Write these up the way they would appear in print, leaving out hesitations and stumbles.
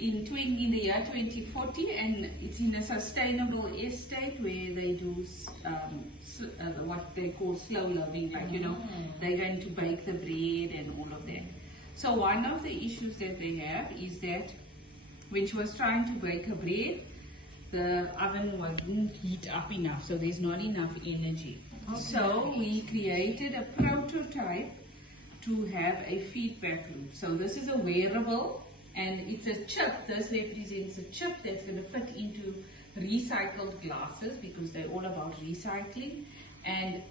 in the year 2040, and it's in a sustainable estate where they do what they call slow loving, like, you know, they're going to bake the bread and all of that. So one of the issues that they have is that when she was trying to bake her bread, the oven wasn't heat up enough, so there's not enough energy. Okay. So we created a prototype to have a feedback loop. So this is a wearable, and it's a chip. This represents a chip that's going to fit into recycled glasses, because they're all about recycling. And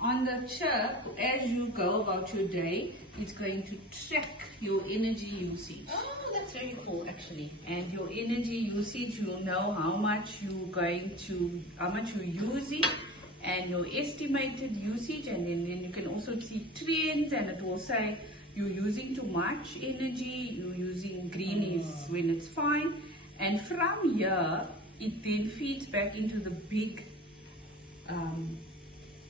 on the chip, as you go about your day, it's going to track your energy usage. Oh, that's very cool, actually. And your energy usage, you'll know how much you're using, and your estimated usage, and then you can also see trends, and it will say you're using too much energy, you're using green is when it's fine. And from here, it then feeds back into the big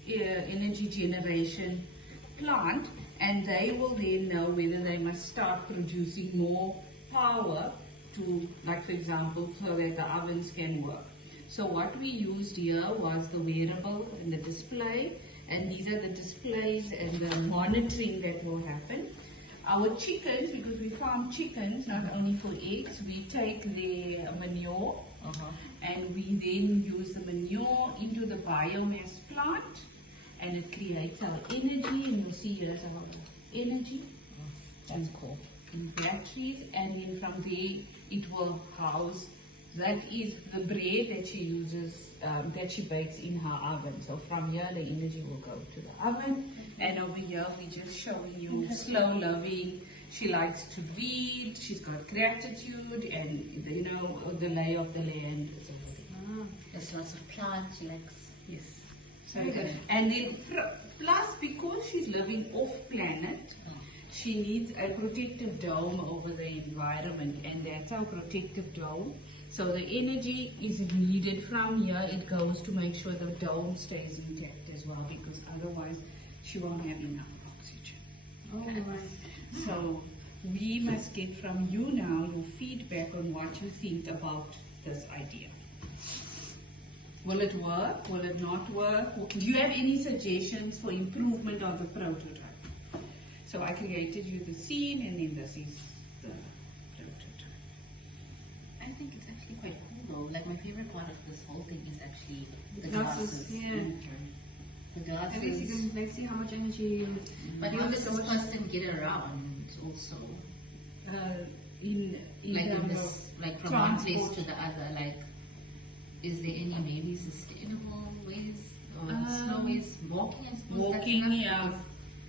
energy generation plant, and they will then know whether they must start producing more power to, like, for example, so that the ovens can work. So what we used here was the wearable and the display, and these are the displays and the monitoring that will happen. Our chickens, because we farm chickens not only for eggs, we take their manure and we then use the manure into the biomass plant, and it creates our energy, and you'll see here's our energy. That's cool. In batteries, and then from there it will house, that is the bread that she uses, that she bakes in her oven. So from here the energy will go to the oven, and over here we're just showing you slow loving. She likes to read, she's got gratitude, and you know, the lay of the land. There's lots of plants she likes. Yes. So and then plus, because she's living off planet, she needs a protective dome over the environment, and that's our protective dome. So the energy is needed from here, it goes to make sure the dome stays intact as well, because otherwise she won't have enough oxygen. Okay. So we must get from you now your feedback on what you think about this idea. Will it work? Will it not work? Do you have any suggestions for improvement of the prototype? So I created you the scene, and then this is the prototype. I think it's actually quite cool though. Like, my favorite part of this whole thing is actually the glasses. glasses. Yeah. The glasses. At least you can like see how much energy you. But how does this person get around also? In Like in terms this, of like from one place transport. to the other, like, is there any maybe sustainable ways or slow ways? Walking, I suppose. Walking, yeah.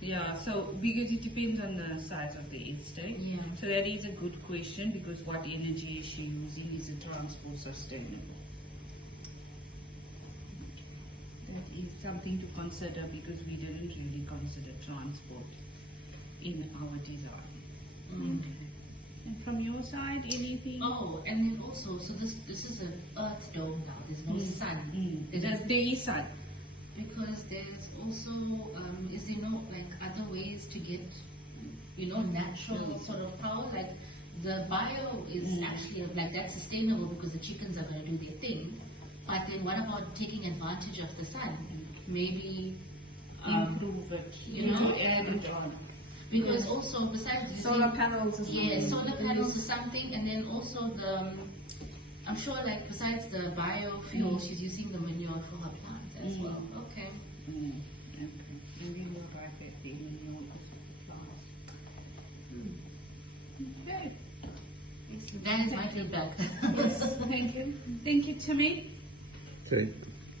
Yeah, so because it depends on the size of the estate. Yeah. So that is a good question, because what energy is she using? Is the transport sustainable? That is something to consider, because we didn't really consider transport in our design. And from your side, anything? Oh, and then also, so this is an earth dome now. There's no sun. There is sun. Because there's also, is there no like other ways to get, you know, natural sort of power? Like the bio is actually like that's sustainable because the chickens are going to do their thing. But then what about taking advantage of the sun? Maybe Improve it, you know, add it on. Because also besides using, Solar panels or something. yeah, solar panels or something, and then also the, I'm sure like besides the biofuel, she's using the manure for her plants as well. Okay. Okay. Maybe we'll write that the manure of the plants. Okay. That is my feedback. Yes, thank you. Thank you, Timmy. Okay.